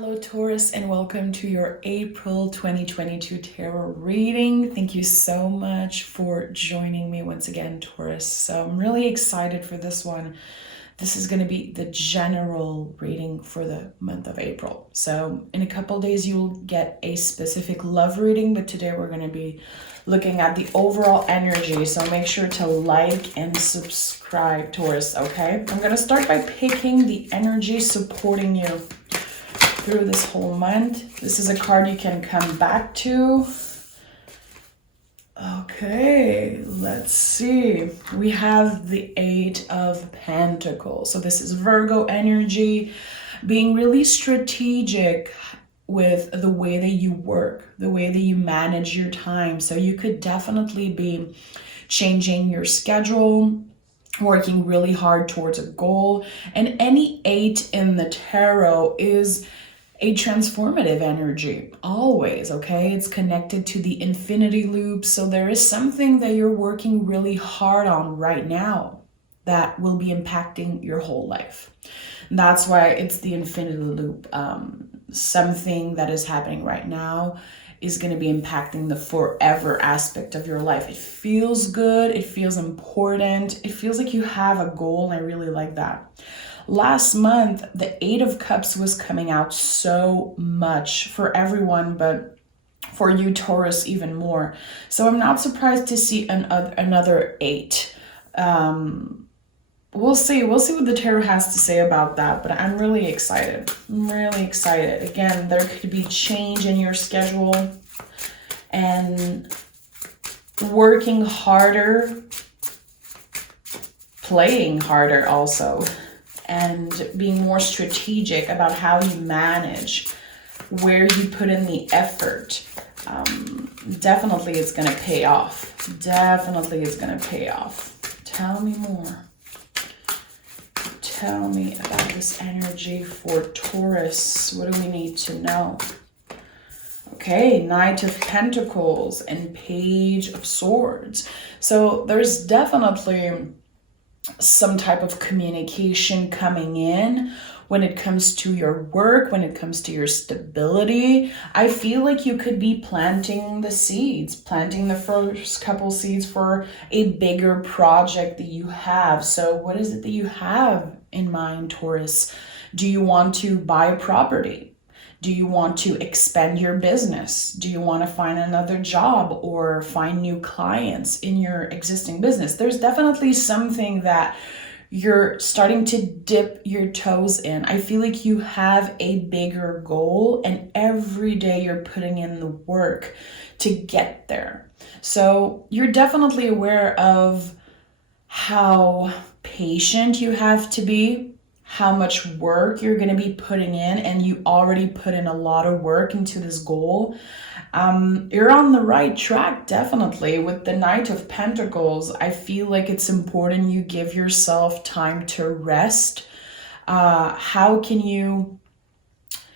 Hello Taurus, and welcome to your April 2022 tarot reading. Thank you so much for joining me once again, Taurus. So I'm really excited for this one. This is going to be the general reading for the month of April. So in a couple days you'll get a specific love reading, but today we're going to be looking at the overall energy. So make sure to like and subscribe, Taurus, okay? I'm going to start by picking the energy supporting you through this whole month. This is a card you can come back to. Okay, let's see. We have the Eight of Pentacles. So this is Virgo energy, being really strategic with the way that you work, the way that you manage your time. So you could definitely be changing your schedule, working really hard towards a goal. And any eight in the tarot is a transformative energy, always, okay? It's connected to the infinity loop. So there is something that you're working really hard on right now that will be impacting your whole life. That's why it's the infinity loop. Something that is happening right now is going to be impacting the forever aspect of your life. It feels good. It feels important. It feels like you have a goal. And I really like that. Last month, the Eight of Cups was coming out so much for everyone, but for you, Taurus, even more. So I'm not surprised to see another eight. We'll see what the tarot has to say about that, but I'm really excited. I'm really excited. Again, there could be change in your schedule and working harder, playing harder also, and being more strategic about how you manage, where you put in the effort. Definitely it's going to pay off. Definitely it's going to pay off. Tell me more. Tell me about this energy for Taurus. What do we need to know? Okay, Knight of Pentacles and Page of Swords. So there's definitely some type of communication coming in when it comes to your work, when it comes to your stability. I feel like you could be planting the seeds, planting the first couple seeds for a bigger project that you have. So what is it that you have in mind, Taurus? Do you want to buy a property? Do you want to expand your business? Do you want to find another job or find new clients in your existing business? There's definitely something that you're starting to dip your toes in. I feel like you have a bigger goal and every day you're putting in the work to get there. So you're definitely aware of how patient you have to be, how much work you're going to be putting in, and you already put in a lot of work into this goal. You're on the right track, definitely. With the Knight of Pentacles, I feel like it's important you give yourself time to rest. How can you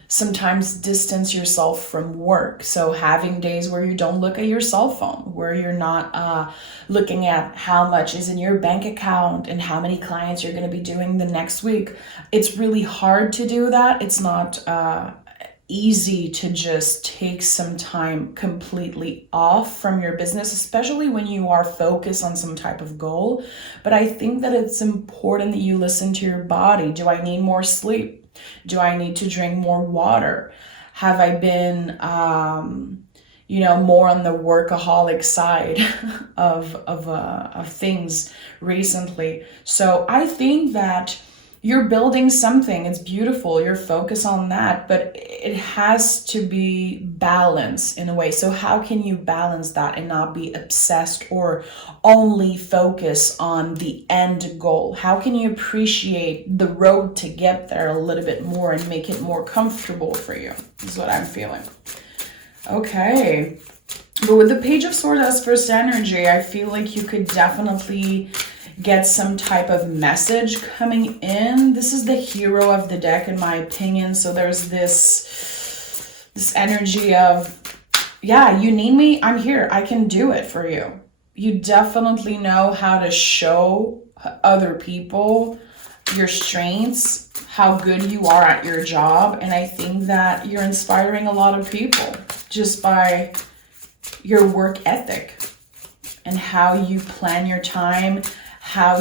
sometimes distance yourself from work? So having days where you don't look at your cell phone, where you're not looking at how much is in your bank account and how many clients you're going to be doing the next week. It's really hard to do that. It's not easy to just take some time completely off from your business, especially when you are focused on some type of goal. But I think that it's important that you listen to your body. Do I need more sleep? Do I need to drink more water? Have I been, more on the workaholic side of things recently? So I think that you're building something. It's beautiful. You're focused on that, but it has to be balanced in a way. So how can you balance that and not be obsessed or only focus on the end goal? How can you appreciate the road to get there a little bit more and make it more comfortable for you? Is what I'm feeling. Okay. But with the Page of Swords as first energy, I feel like you could definitely get some type of message coming in. This is the hero of the deck, in my opinion. So there's this energy of, yeah, you need me, I'm here, I can do it for you. You definitely know how to show other people your strengths, how good you are at your job. And I think that you're inspiring a lot of people just by your work ethic and how you plan your time, how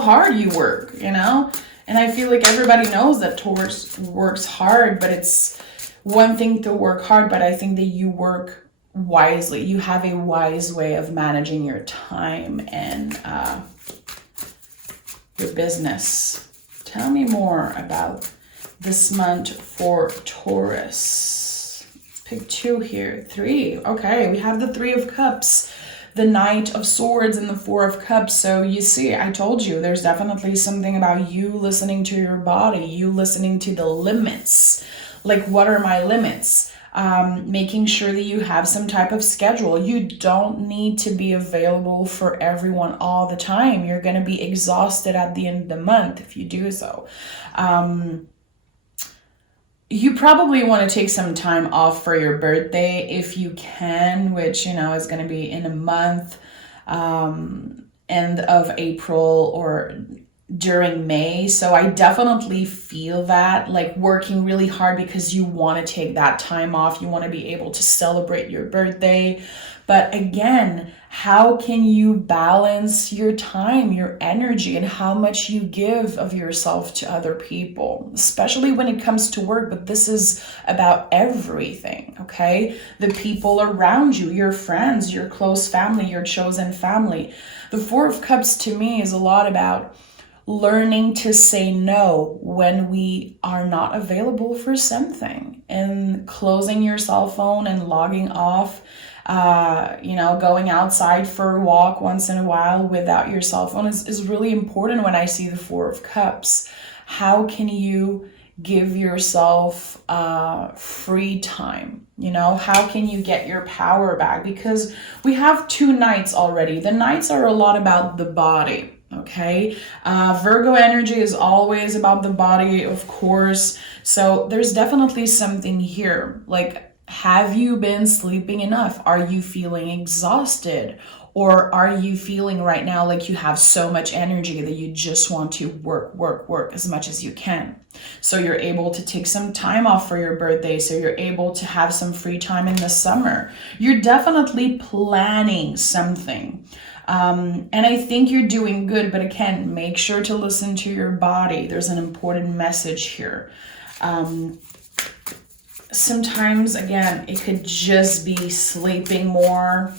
hard you work, you know? And I feel like everybody knows that Taurus works hard, but it's one thing to work hard, but I think that you work wisely. You have a wise way of managing your time and your business. Tell me more about this month for Taurus. Pick 2 here. 3. Okay, we have the 3 of Cups, the Knight of Swords, and the 4 of Cups. So you see, I told you, there's definitely something about you listening to your body, you listening to the limits. Like, what are my limits? Making sure that you have some type of schedule. You don't need to be available for everyone all the time. You're going to be exhausted at the end of the month if you do so. You probably want to take some time off for your birthday if you can, which, you know, is going to be in a month, end of April or during May. So I definitely feel that, like, working really hard because you want to take that time off. You want to be able to celebrate your birthday. But again, how can you balance your time, your energy, and how much you give of yourself to other people, especially when it comes to work? But this is about everything, okay? The people around you, your friends, your close family, your chosen family. The 4 of Cups to me is a lot about learning to say no when we are not available for something, and closing your cell phone and logging off, you know, going outside for a walk once in a while without your cell phone is really important when I see the 4 of Cups. How can you give yourself free time? You know, how can you get your power back? Because we have 2 Knights already. The Knights are a lot about the body. Okay, Virgo energy is always about the body, of course. So there's definitely something here. Like, have you been sleeping enough? Are you feeling exhausted? Or are you feeling right now like you have so much energy that you just want to work as much as you can? So you're able to take some time off for your birthday. So you're able to have some free time in the summer. You're definitely planning something. And I think you're doing good, but again, make sure to listen to your body. There's an important message here. Sometimes, again, it could just be sleeping more,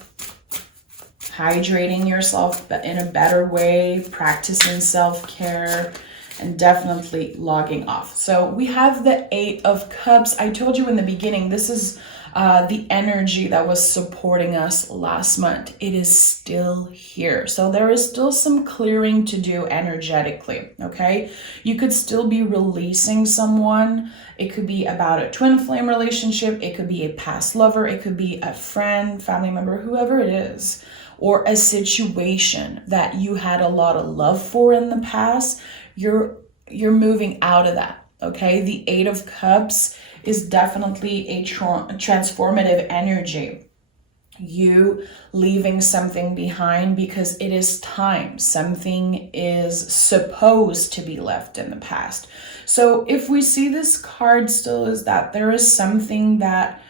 hydrating yourself in a better way, practicing self-care, and definitely logging off. So we have the 8 of Cups. I told you in the beginning, this is the energy that was supporting us last month. It is still here. So there is still some clearing to do energetically, okay? You could still be releasing someone. It could be about a twin flame relationship. It could be a past lover. It could be a friend, family member, whoever it is, or a situation that you had a lot of love for in the past. You're moving out of that, okay? The 8 of Cups is definitely a transformative energy. You leaving something behind because it is time. Something is supposed to be left in the past. So if we see this card still is that there is something that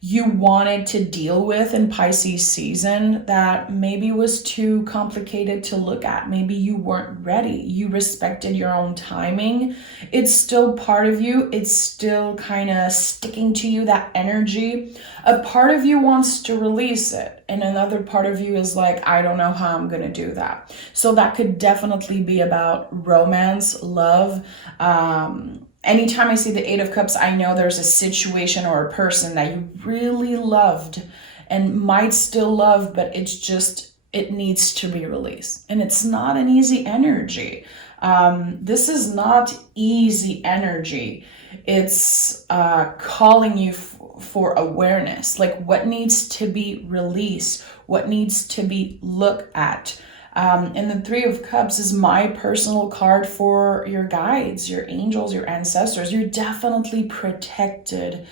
you wanted to deal with in Pisces season that maybe was too complicated to look at. Maybe you weren't ready. You respected your own timing. It's still part of you. It's still kind of sticking to you, that energy. A part of you wants to release it, and another part of you is like, I don't know how I'm going to do that. So that could definitely be about romance, love. Anytime I see the 8 of Cups, I know there's a situation or a person that you really loved and might still love, but it's just, it needs to be released. And it's not an easy energy. This is not easy energy. It's calling you for awareness, like what needs to be released, what needs to be looked at. And the 3 of Cups is my personal card for your guides, your angels, your ancestors. You're definitely protected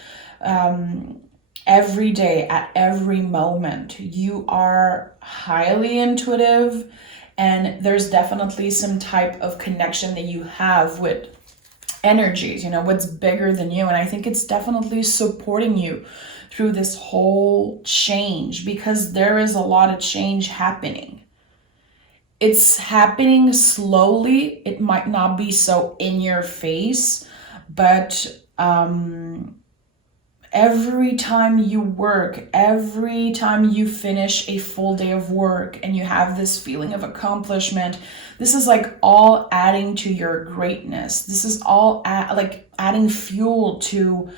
every day, at every moment. You are highly intuitive And there's definitely some type of connection that you have with energies, you know, what's bigger than you. And I think it's definitely supporting you through this whole change, because there is a lot of change happening. It's happening slowly. It might not be so in your face, but every time you work, every time you finish a full day of work and you have this feeling of accomplishment, this is like all adding to your greatness. This is all like adding fuel to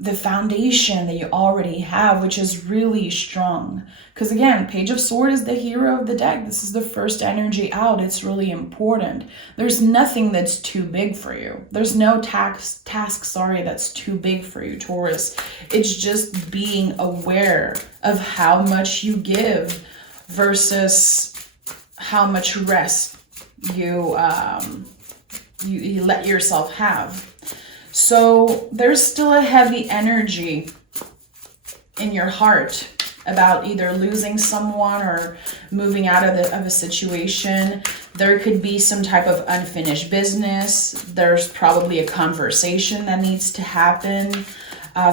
the foundation that you already have, which is really strong. Because again, Page of Swords is the hero of the deck. This is the first energy out. It's really important. There's nothing that's too big for you. There's no task, that's too big for you, Taurus. It's just being aware of how much you give versus how much rest you let yourself have. So there's still a heavy energy in your heart about either losing someone or moving out of a situation. There could be some type of unfinished business. There's probably a conversation that needs to happen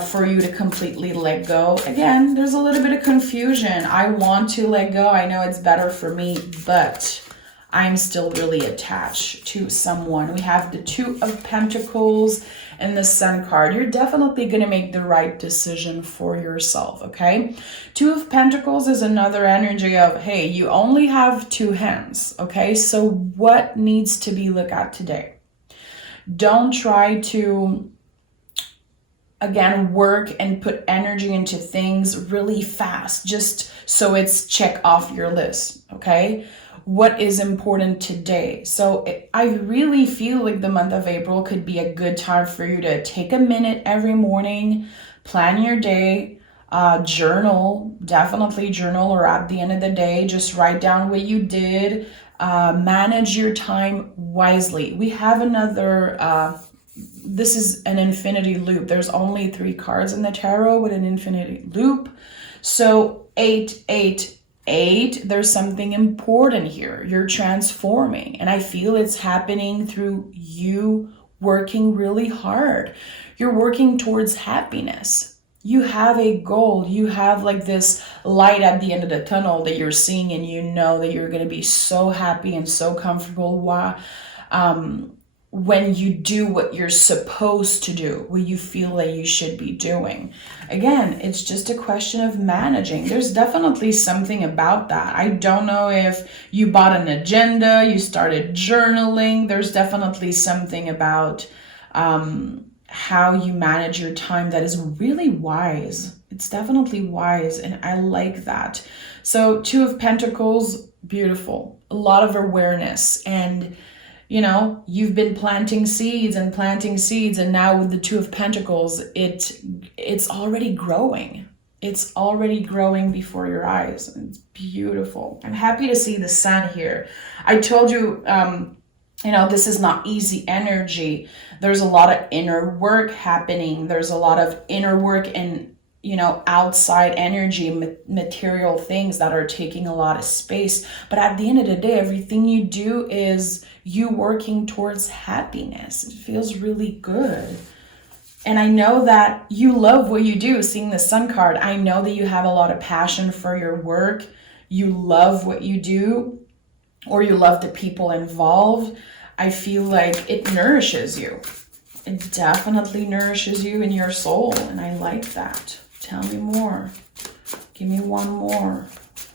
for you to completely let go. Again, there's a little bit of confusion. I want to let go. I know it's better for me, but I'm still really attached to someone. We have the Two of Pentacles and the Sun card. You're definitely going to make the right decision for yourself, okay? Two of Pentacles is another energy of, hey, you only have two hands, okay? So what needs to be looked at today? Don't try to, again, work and put energy into things really fast, just so it's check off your list, okay? What is important today? So I really feel like the month of April could be a good time for you to take a minute every morning, plan your day, journal, definitely journal, or at the end of the day, just write down what you did, manage your time wisely. We have another, this is an infinity loop. There's only 3 cards in the tarot with an infinity loop. So 8, there's something important here. You're transforming, and I feel it's happening through you working really hard. You're working towards happiness. You have a goal. You have like this light at the end of the tunnel that you're seeing, and you know that you're going to be so happy and so comfortable when you do what you're supposed to do, what you feel that you should be doing. Again, it's just a question of managing. There's definitely something about that. I don't know if you bought an agenda, you started journaling. There's definitely something about how you manage your time that is really wise. It's definitely wise, and I like that. So Two of Pentacles, beautiful. A lot of awareness, and you know, you've been planting seeds, and now with the Two of Pentacles, it's already growing. It's already growing before your eyes. It's beautiful. I'm happy to see the Sun here. I told you, you know, this is not easy energy. There's a lot of inner work happening. There's a lot of inner work and, you know, outside energy, material things that are taking a lot of space. But at the end of the day, everything you do is you working towards happiness. It feels really good. And I know that you love what you do. Seeing the Sun card, I know that you have a lot of passion for your work. You love what you do, or you love the people involved. I feel like it nourishes you. It definitely nourishes you in your soul, and I like that. Tell me more. Give me one more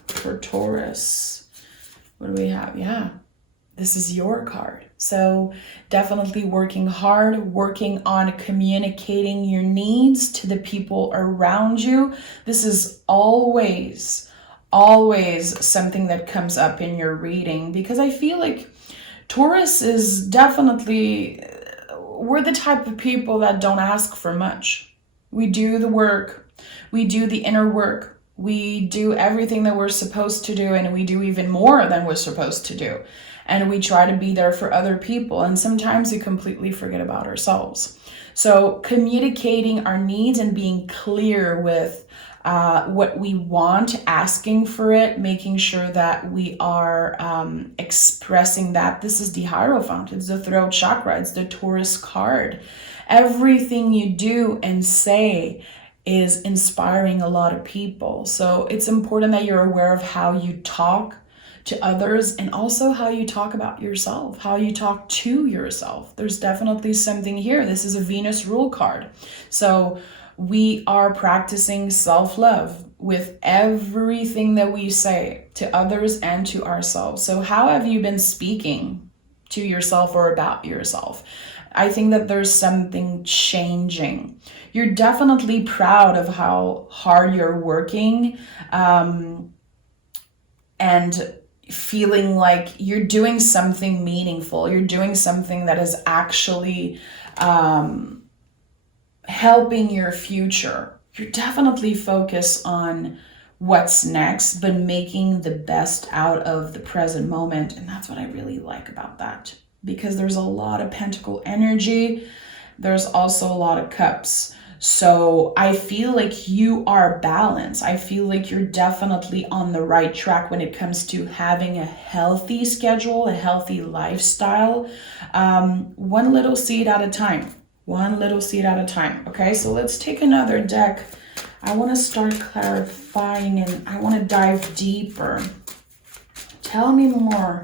for Taurus. What do we have? Yeah, this is your card. So definitely working hard, working on communicating your needs to the people around you. This is always something that comes up in your reading, because I feel like Taurus is definitely, we're the type of people that don't ask for much. We do the work. We do the inner work. We do everything that we're supposed to do, and we do even more than we're supposed to do. And we try to be there for other people, and sometimes we completely forget about ourselves. So communicating our needs and being clear with what we want, asking for it, making sure that we are expressing that. This is the Hierophant. It's the throat chakra. It's the Taurus card. Everything you do and say is inspiring a lot of people. So it's important that you're aware of how you talk to others and also how you talk about yourself, how you talk to yourself. There's definitely something here. This is a Venus rule card. So we are practicing self-love with everything that we say to others and to ourselves. So how have you been speaking to yourself or about yourself? I think that there's something changing. You're definitely proud of how hard you're working, and feeling like you're doing something meaningful. You're doing something that is actually helping your future. You're definitely focused on what's next, but making the best out of the present moment. And that's what I really like about that, because there's a lot of pentacle energy. There's also a lot of cups. So I feel like you are balanced. I feel like you're definitely on the right track when it comes to having a healthy schedule, a healthy lifestyle. One little seed at a time. One little seed at a time. Okay, so let's take another deck. I want to start clarifying and I want to dive deeper. Tell me more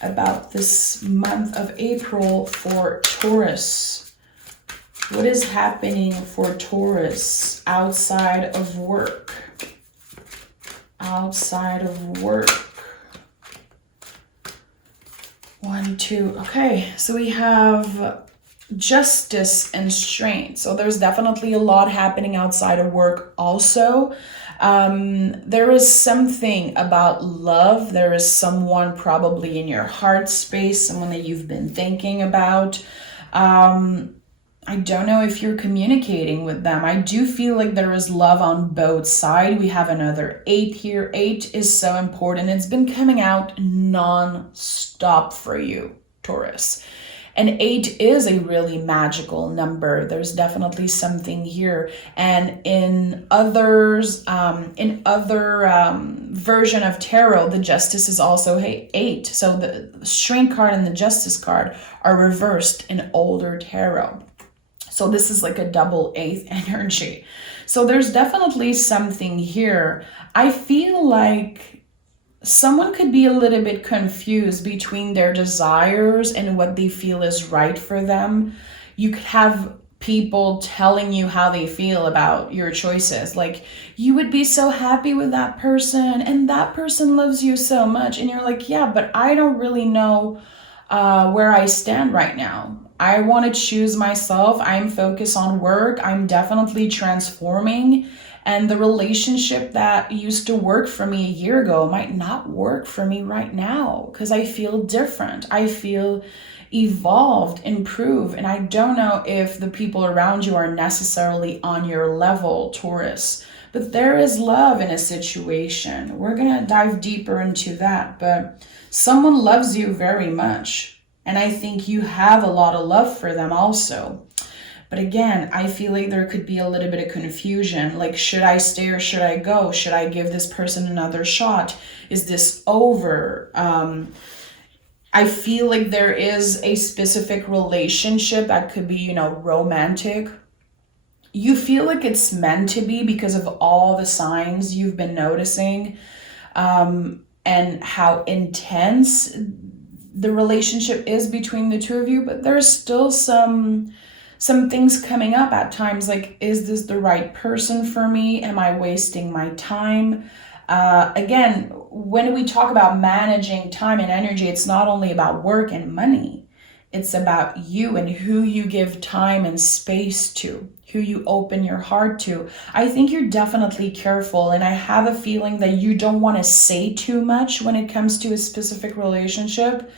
about this month of April for Taurus. What is happening for Taurus outside of work? Outside of work. 1, 2. Okay, so we have justice and strength. So there's definitely a lot happening outside of work also. There is something about love. There is someone probably in your heart space, someone that you've been thinking about. I don't know if you're communicating with them. I do feel like there is love on both sides. We have another 8 here. 8 is so important. It's been coming out non-stop for you, Taurus. And 8 is a really magical number. There's definitely something here. And in others, version of tarot, the Justice is also 8. So the Strength card and the Justice card are reversed in older tarot. So this is like a double 8th energy. So there's definitely something here. I feel like someone could be a little bit confused between their desires and what they feel is right for them. You could have people telling you how they feel about your choices. Like, you would be so happy with that person and that person loves you so much. And you're like, yeah, but I don't really know where I stand right now. I want to choose myself. I'm focused on work. I'm definitely transforming. And the relationship that used to work for me a year ago might not work for me right now because I feel different. I feel evolved, improved. And I don't know if the people around you are necessarily on your level, Taurus. But there is love in a situation. We're going to dive deeper into that. But someone loves you very much. And I think you have a lot of love for them also. But again, I feel like there could be a little bit of confusion. Like, should I stay or should I go? Should I give this person another shot? Is this over? I feel like there is a specific relationship that could be, romantic. You feel like it's meant to be because of all the signs you've been noticing, and how intense the relationship is between the two of you. But there's still some things coming up at times, like, is this the right person for me? Am I wasting my time? Again, when we talk about managing time and energy, it's not only about work and money. It's about you and who you give time and space to, who you open your heart to. I think you're definitely careful, and I have a feeling that you don't want to say too much when it comes to a specific relationship.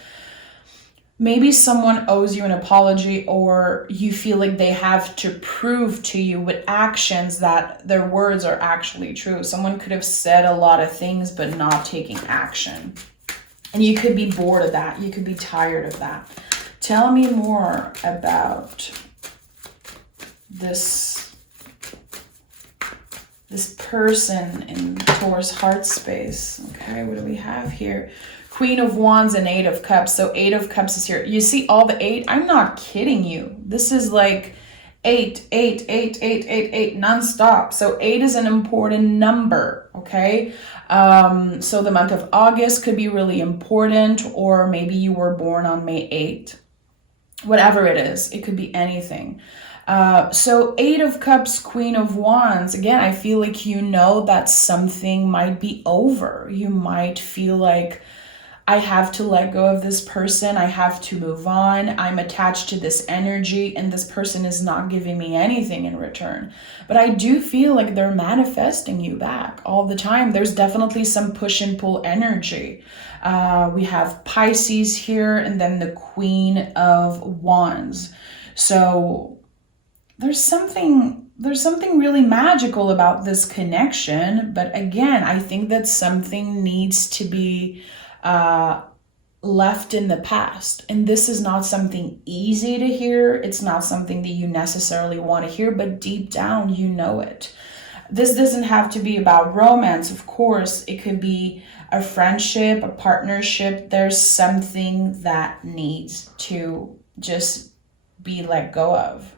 Maybe someone owes you an apology, or you feel like they have to prove to you with actions that their words are actually true. Someone could have said a lot of things but not taking action. And you could be bored of that. You could be tired of that. Tell me more about this this person in Taurus heart space. Okay, what do we have here? Queen of Wands and Eight of Cups. So Eight of Cups is here. You see all the 8? I'm not kidding you. This is like 8, 8, 8, 8, 8, 8, nonstop. So 8 is an important number, okay? So the month of August could be really important, or maybe you were born on May 8th. Whatever it is, it could be anything. So Eight of Cups, Queen of Wands. Again, I feel like you know that something might be over. You might feel like, I have to let go of this person. I have to move on. I'm attached to this energy and this person is not giving me anything in return. But I do feel like they're manifesting you back all the time. There's definitely some push and pull energy. We have Pisces here and then the Queen of Wands. So there's something really magical about this connection. But again, I think that something needs to be left in the past. And this is not something easy to hear. It's not something that you necessarily want to hear, but deep down, you know it. This doesn't have to be about romance, of course. It could be a friendship, a partnership. There's something that needs to just be let go of.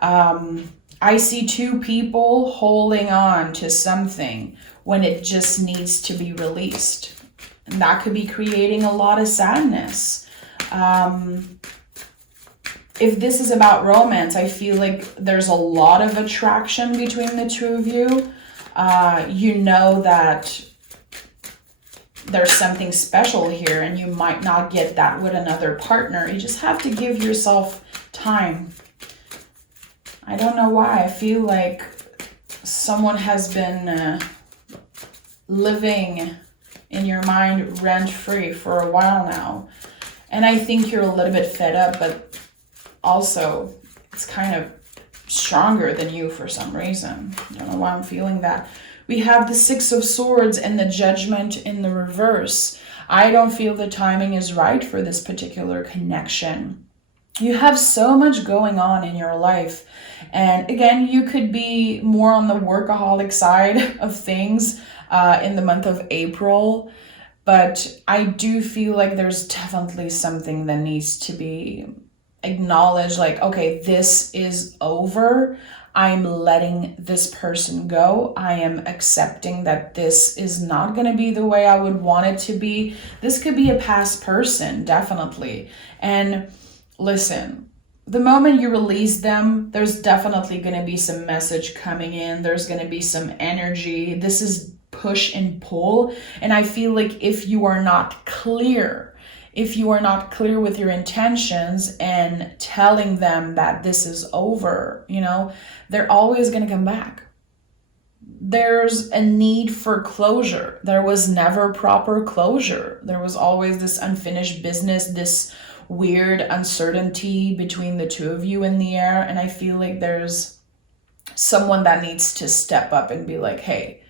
I see two people holding on to something when it just needs to be released. And that could be creating a lot of sadness. If this is about romance, I feel like there's a lot of attraction between the two of you. You know that there's something special here and you might not get that with another partner. You just have to give yourself time. I don't know why. I feel like someone has been living in your mind rent-free for a while now. And I think you're a little bit fed up, but also it's kind of stronger than you for some reason. I don't know why I'm feeling that. We have the Six of Swords and the Judgment in the reverse. I don't feel the timing is right for this particular connection. You have so much going on in your life. And again, you could be more on the workaholic side of things in the month of April. But I do feel like there's definitely something that needs to be acknowledged. Like, okay, this is over. I'm letting this person go. I am accepting that this is not going to be the way I would want it to be. This could be a past person, definitely. And listen, the moment you release them, there's definitely going to be some message coming in. There's going to be some energy. This is push and pull. And I feel like if you are not clear with your intentions and telling them that this is over, you know, they're always going to come back. There's a need for closure. There was never proper closure. There was always this unfinished business, this weird uncertainty between the two of you in the air. And I feel like there's someone that needs to step up and be like, hey,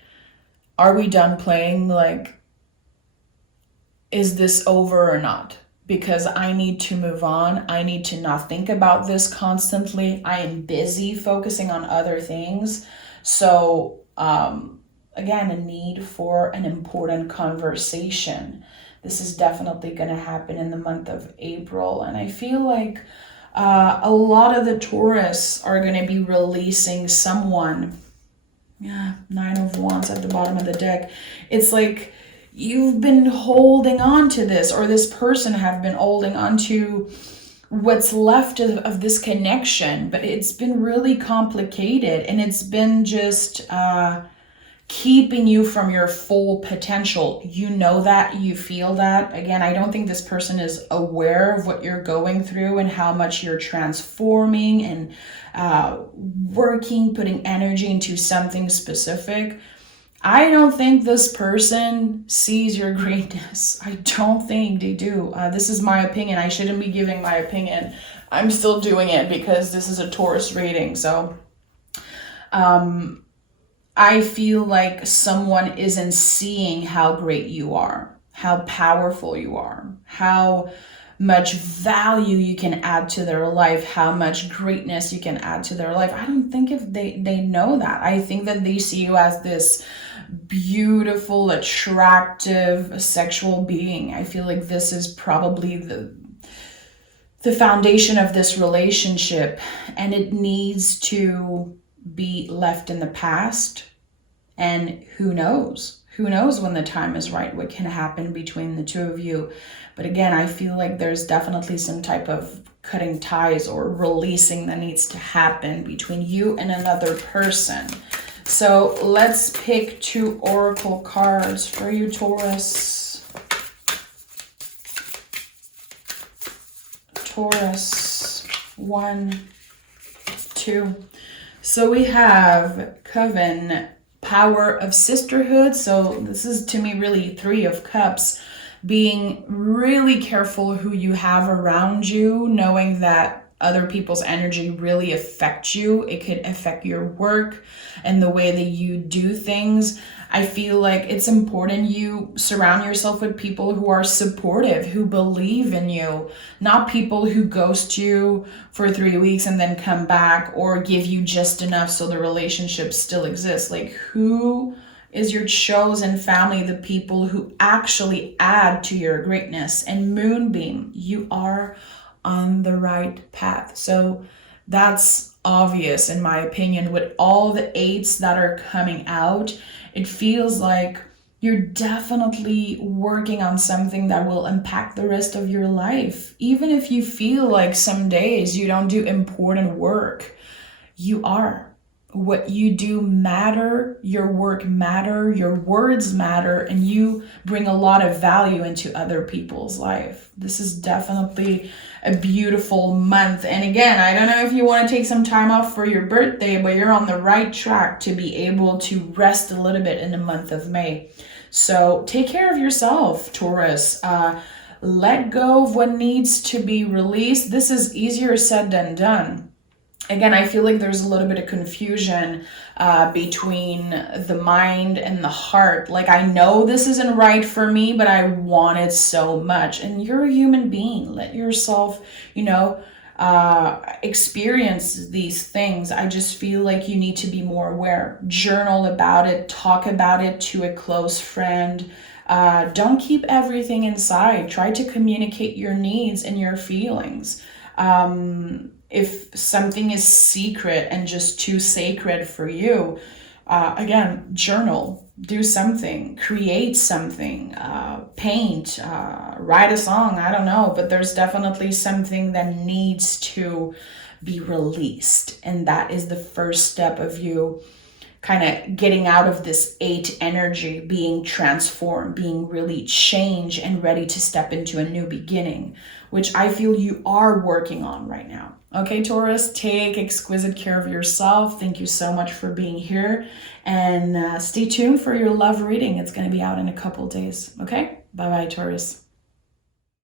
are we done playing? Like, is this over or not? Because I need to move on. I need to not think about this constantly. I am busy focusing on other things. So, again, a need for an important conversation. This is definitely going to happen in the month of April. And I feel like a lot of the Taurus are going to be releasing someone. Yeah, Nine of Wands at the bottom of the deck. It's like you've been holding on to this, or this person have been holding on to what's left of this connection. But it's been really complicated, and it's been just keeping you from your full potential. You know that, you feel that. Again, I don't think this person is aware of what you're going through and how much you're transforming and working, putting energy into something specific. I don't think this person sees your greatness. I don't think they do. This is my opinion. I shouldn't be giving my opinion. I'm still doing it because this is a Taurus reading. So, I feel like someone isn't seeing how great you are, how powerful you are, how much value you can add to their life, how much greatness you can add to their life. I don't think if they know that. I think that they see you as this beautiful, attractive, sexual being. I feel like this is probably the foundation of this relationship, and it needs to be left in the past. And who knows when the time is right, what can happen between the two of you. But again, I feel like there's definitely some type of cutting ties or releasing that needs to happen between you and another person. So let's pick 2 oracle cards for you, Taurus. Taurus, 1, 2. So we have Coven, power of sisterhood. So this is to me really 3 of Cups, being really careful who you have around you, knowing that other people's energy really affect you. It could affect your work and the way that you do things. I feel like it's important you surround yourself with people who are supportive, who believe in you, not people who ghost you for 3 weeks and then come back, or give you just enough so the relationship still exists. Like, who is your chosen family, the people who actually add to your greatness? And Moonbeam, you are on the right path. So that's obvious in my opinion. With all the 8s that are coming out, it feels like you're definitely working on something that will impact the rest of your life. Even if you feel like some days you don't do important work, you are. What you do matter, your work matter, your words matter, and you bring a lot of value into other people's life. This is definitely a beautiful month. And again, I don't know if you want to take some time off for your birthday, but you're on the right track to be able to rest a little bit in the month of May. So take care of yourself, Taurus. Let go of what needs to be released. This is easier said than done. Again, I feel like there's a little bit of confusion between the mind and the heart. Like, I know this isn't right for me, but I want it so much. And you're a human being. Let yourself, experience these things. I just feel like you need to be more aware. Journal about it. Talk about it to a close friend. Don't keep everything inside. Try to communicate your needs and your feelings. If something is secret and just too sacred for you, again, journal, do something, create something, paint, write a song, I don't know, but there's definitely something that needs to be released. And that is the first step of you kind of getting out of this 8 energy, being transformed, being really changed and ready to step into a new beginning, which I feel you are working on right now. Okay, Taurus, take exquisite care of yourself. Thank you so much for being here, and stay tuned for your love reading. It's going to be out in a couple days. Okay, bye-bye, Taurus.